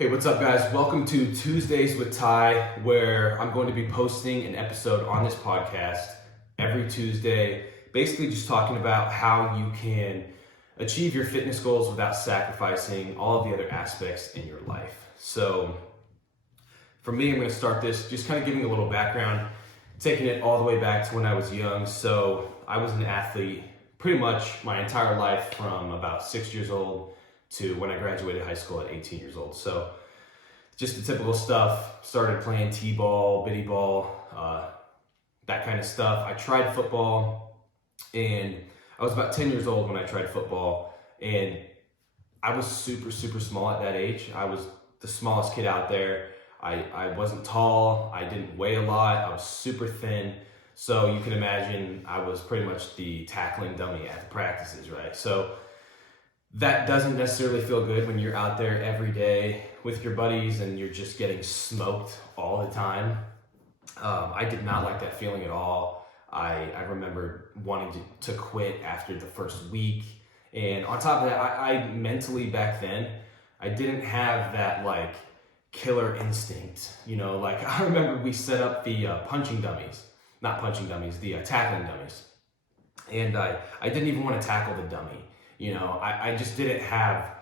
Hey, what's up guys? Welcome to Tuesdays with Ty, where I'm going to be posting an episode on this podcast every Tuesday, basically just talking about how you can achieve your fitness goals without sacrificing all of the other aspects in your life. So for me, I'm going to start this just kind of giving a little background, taking it all the way back to when I was young. So I was an athlete pretty much my entire life from about 6 years old to when I graduated high school at 18 years old. So just the typical stuff, started playing t-ball, bitty ball, that kind of stuff. I tried football, and I was about 10 years old when I tried football, and I was super small at that age. I was the smallest kid out there. I wasn't tall, I didn't weigh a lot, I was super thin. So you can imagine I was pretty much the tackling dummy at the practices, right? So that doesn't necessarily feel good when you're out there every day with your buddies and you're just getting smoked all the time. I did not like that feeling at all. I remember wanting to quit after the first week. And on top of that, I mentally back then, I didn't have that like killer instinct. Like I remember we set up the tackling dummies. And I didn't even want to tackle the dummy. I just didn't have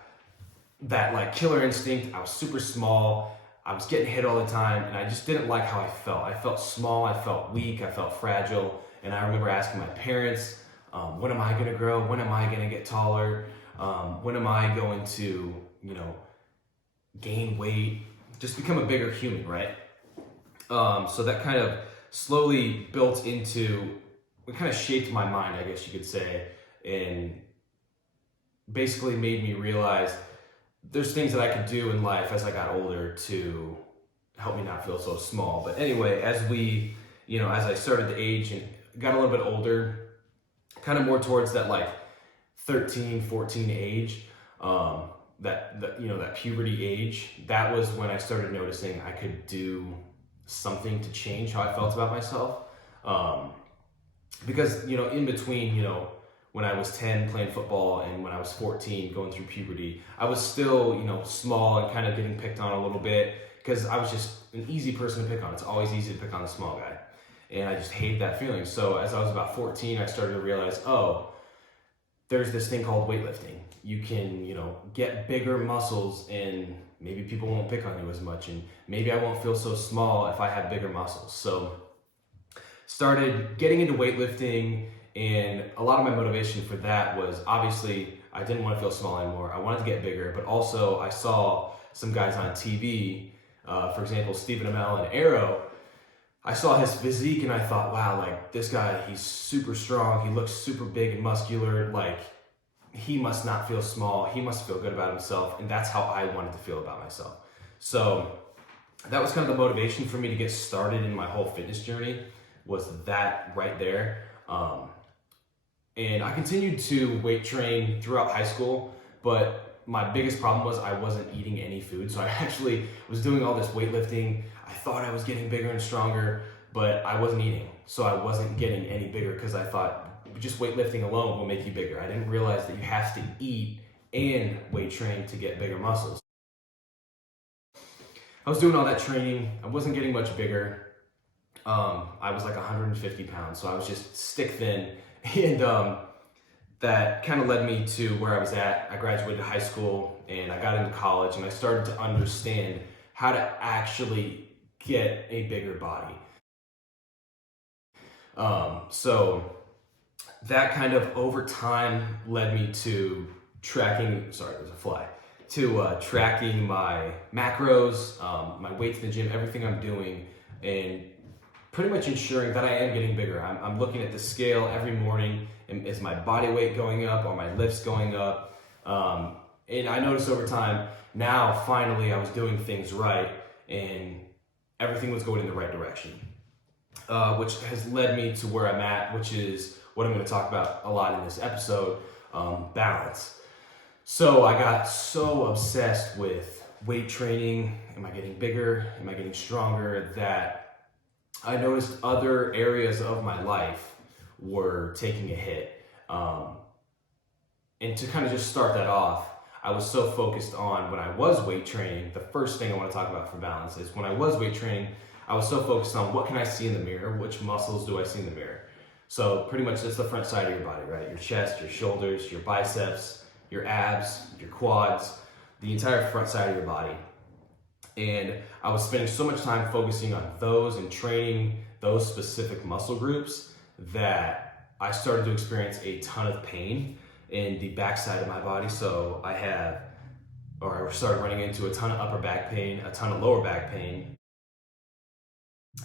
that like killer instinct. I was super small. I was getting hit all the time, and I just didn't like how I felt. I felt small, I felt weak, I felt fragile. And I remember asking my parents, when am I gonna grow? When am I gonna get taller? When am I going to, gain weight? Just become a bigger human, right? So that kind of slowly built into, it kind of shaped my mind, I guess you could say, and basically made me realize there's things that I could do in life as I got older to help me not feel so small. But anyway, as I started to age and got a little bit older, kind of more towards that like 13, 14 age, that puberty age, that was when I started noticing I could do something to change how I felt about myself. Because, in between, when I was 10 playing football and when I was 14 going through puberty, I was still, small and kind of getting picked on a little bit because I was just an easy person to pick on. It's always easy to pick on the small guy. And I just hated that feeling. So as I was about 14, I started to realize, there's this thing called weightlifting. You can, get bigger muscles and maybe people won't pick on you as much. And maybe I won't feel so small if I have bigger muscles. So started getting into weightlifting. And a lot of my motivation for that was obviously I didn't want to feel small anymore. I wanted to get bigger, but also I saw some guys on TV, for example, Stephen Amell and Arrow. I saw his physique and I thought, wow, like this guy, he's super strong. He looks super big and muscular. Like he must not feel small. He must feel good about himself. And that's how I wanted to feel about myself. So that was kind of the motivation for me to get started in my whole fitness journey, was that right there. And I continued to weight train throughout high school, but my biggest problem was I wasn't eating any food. So I actually was doing all this weightlifting. I thought I was getting bigger and stronger, but I wasn't eating. So I wasn't getting any bigger because I thought just weightlifting alone will make you bigger. I didn't realize that you have to eat and weight train to get bigger muscles. I was doing all that training. I wasn't getting much bigger. I was like 150 pounds, so I was just stick thin. And that kind of led me to where I was at. I graduated high school and I got into college and I started to understand how to actually get a bigger body. So that kind of over time led me to tracking my macros, my weights in the gym, everything I'm doing, and pretty much ensuring that I am getting bigger. I'm looking at the scale every morning, and is my body weight going up? Are my lifts going up? And I noticed over time, now finally I was doing things right and everything was going in the right direction, which has led me to where I'm at, which is what I'm going to talk about a lot in this episode, balance. So I got so obsessed with weight training, am I getting bigger? Am I getting stronger? That I noticed other areas of my life were taking a hit. And to kind of just start that off, I was so focused on when I was weight training. The first thing I want to talk about for balance is when I was weight training, I was so focused on what can I see in the mirror, which muscles do I see in the mirror. So pretty much that's the front side of your body, right? Your chest, your shoulders, your biceps, your abs, your quads, the entire front side of your body. And I was spending so much time focusing on those and training those specific muscle groups that I started to experience a ton of pain in the backside of my body. So I started running into a ton of upper back pain, a ton of lower back pain.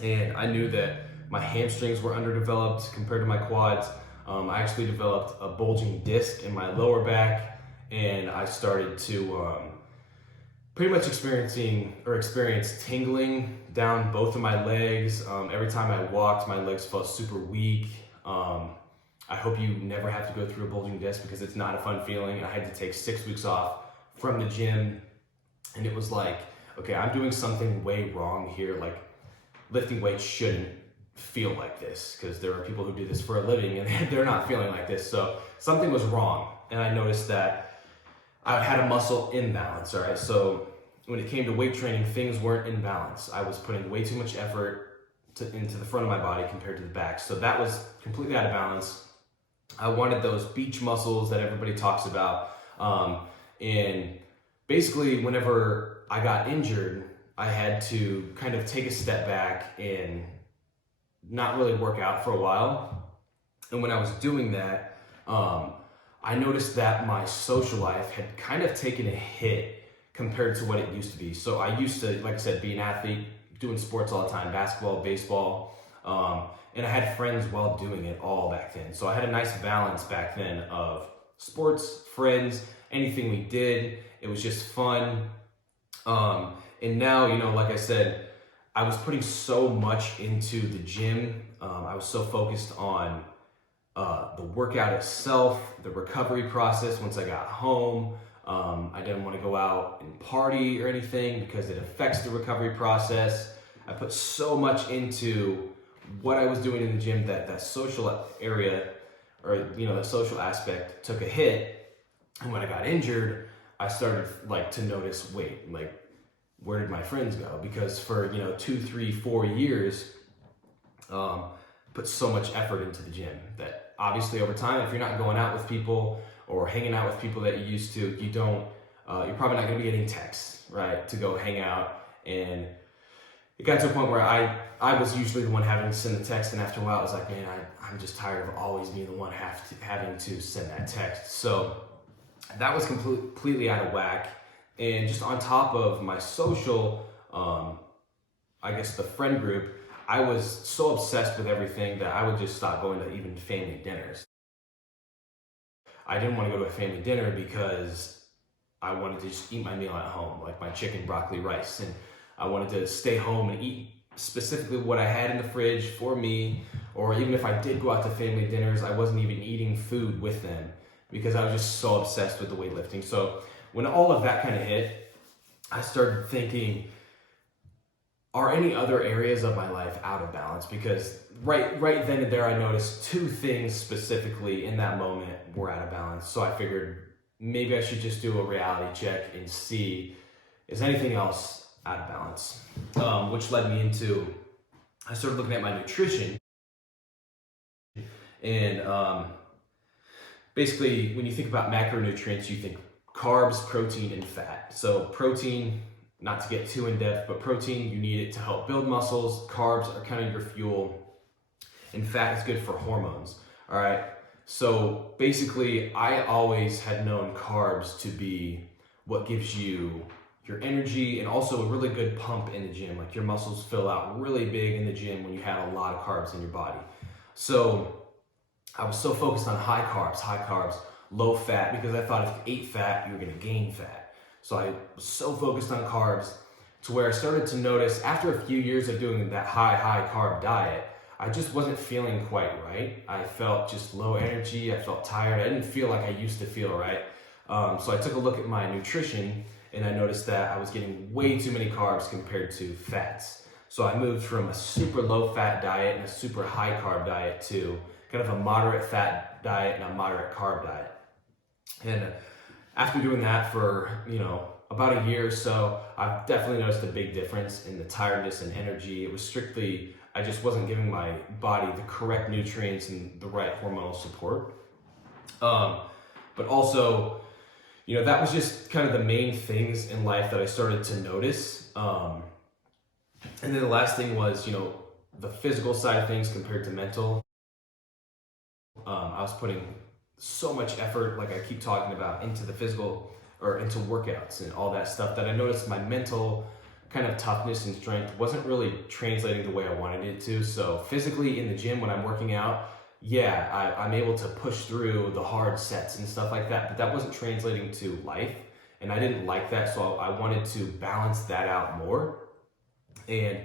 And I knew that my hamstrings were underdeveloped compared to my quads. I actually developed a bulging disc in my lower back, and I started to pretty much experience tingling down both of my legs. Every time I walked, my legs felt super weak. I hope you never have to go through a bulging disc because it's not a fun feeling. I had to take 6 weeks off from the gym, and it was like, okay, I'm doing something way wrong here. Like, lifting weights shouldn't feel like this because there are people who do this for a living and they're not feeling like this. So something was wrong, and I noticed that I had a muscle imbalance. All right, so when it came to weight training, things weren't in balance. I was putting way too much effort into the front of my body compared to the back, so that was completely out of balance. I wanted those beach muscles that everybody talks about, and basically whenever I got injured, I had to kind of take a step back and not really work out for a while. And when I was doing that, I noticed that my social life had kind of taken a hit compared to what it used to be. So I used to, like I said, be an athlete, doing sports all the time, basketball, baseball, and I had friends while doing it all back then. So I had a nice balance back then of sports, friends, anything we did. It was just fun. And now, like I said, I was putting so much into the gym. I was so focused on the workout itself, the recovery process once I got home. I didn't want to go out and party or anything because it affects the recovery process. I put so much into what I was doing in the gym that social area, or that social aspect, took a hit. And when I got injured, I started to notice, wait, where did my friends go? Because for 2, 3, 4 years, put so much effort into the gym that obviously over time, if you're not going out with people or hanging out with people that you used to, you're probably not going to be getting texts, right, to go hang out. And it got to a point where I was usually the one having to send the text, and after a while, I was like, man, I'm just tired of always being the one having to send that text. So that was completely out of whack. And just on top of my social, the friend group, I was so obsessed with everything that I would just stop going to even family dinners. I didn't want to go to a family dinner because I wanted to just eat my meal at home, like my chicken, broccoli, rice. And I wanted to stay home and eat specifically what I had in the fridge for me. Or even if I did go out to family dinners, I wasn't even eating food with them because I was just so obsessed with the weightlifting. So when all of that kind of hit, I started thinking, are any other areas of my life out of balance? Because right then and there, I noticed 2 things specifically in that moment were out of balance. So I figured maybe I should just do a reality check and see, is anything else out of balance? Which led me into, I started looking at my nutrition. And basically, when you think about macronutrients, you think carbs, protein, and fat. So protein, not to get too in depth, but protein, you need it to help build muscles. Carbs are kind of your fuel, and fat is good for hormones. All right. So basically, I always had known carbs to be what gives you your energy and also a really good pump in the gym. Like your muscles fill out really big in the gym when you have a lot of carbs in your body. So I was so focused on high carbs, low fat, because I thought if you ate fat, you were going to gain fat. So I was so focused on carbs to where I started to notice after a few years of doing that high carb diet, I just wasn't feeling quite right. I felt just low energy. I felt tired. I didn't feel like I used to feel, right? So I took a look at my nutrition and I noticed that I was getting way too many carbs compared to fats. So I moved from a super low fat diet and a super high carb diet to kind of a moderate fat diet and a moderate carb diet. And after doing that for, about a year or so, I've definitely noticed a big difference in the tiredness and energy. It was strictly, I just wasn't giving my body the correct nutrients and the right hormonal support. But also, that was just kind of the main things in life that I started to notice. And then the last thing was, the physical side of things compared to mental. I was putting so much effort, like I keep talking about, into the physical or into workouts and all that stuff, that I noticed my mental kind of toughness and strength wasn't really translating the way I wanted it to. So physically in the gym when I'm working out, I'm able to push through the hard sets and stuff like that, but that wasn't translating to life, and I didn't like that, so I wanted to balance that out more and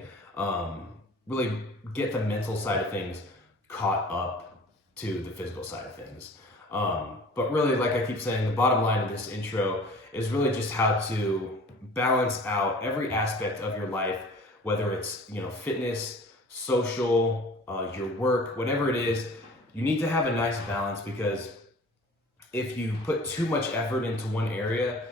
really get the mental side of things caught up to the physical side of things. But really, like I keep saying, the bottom line of this intro is really just how to balance out every aspect of your life, whether it's, fitness, social, your work, whatever it is. You need to have a nice balance, because if you put too much effort into one area,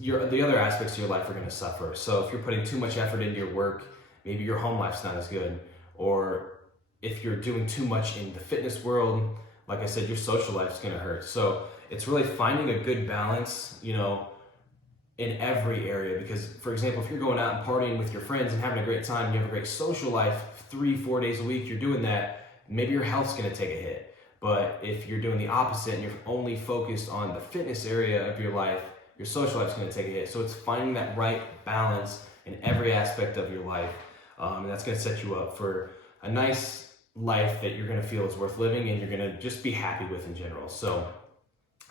the other aspects of your life are going to suffer. So if you're putting too much effort into your work, maybe your home life's not as good. Or if you're doing too much in the fitness world, like I said, your social life's going to hurt. So it's really finding a good balance, in every area. Because, for example, if you're going out and partying with your friends and having a great time, you have a great social life 3-4 days a week, you're doing that, maybe your health's going to take a hit. But if you're doing the opposite and you're only focused on the fitness area of your life, your social life's going to take a hit. So it's finding that right balance in every aspect of your life. And that's going to set you up for a nice life that you're going to feel is worth living and you're going to just be happy with in general. So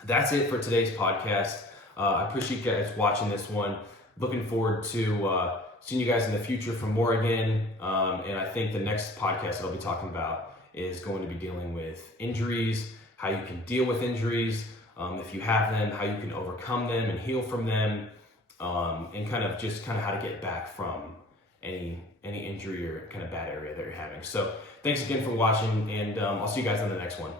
that's it for today's podcast. I appreciate you guys watching this one. Looking forward to seeing you guys in the future for more again. And I think the next podcast that I'll be talking about is going to be dealing with injuries, how you can deal with injuries, if you have them, how you can overcome them and heal from them, and kind of how to get back from any injury or kind of bad area that you're having. So thanks again for watching, and I'll see you guys on the next one.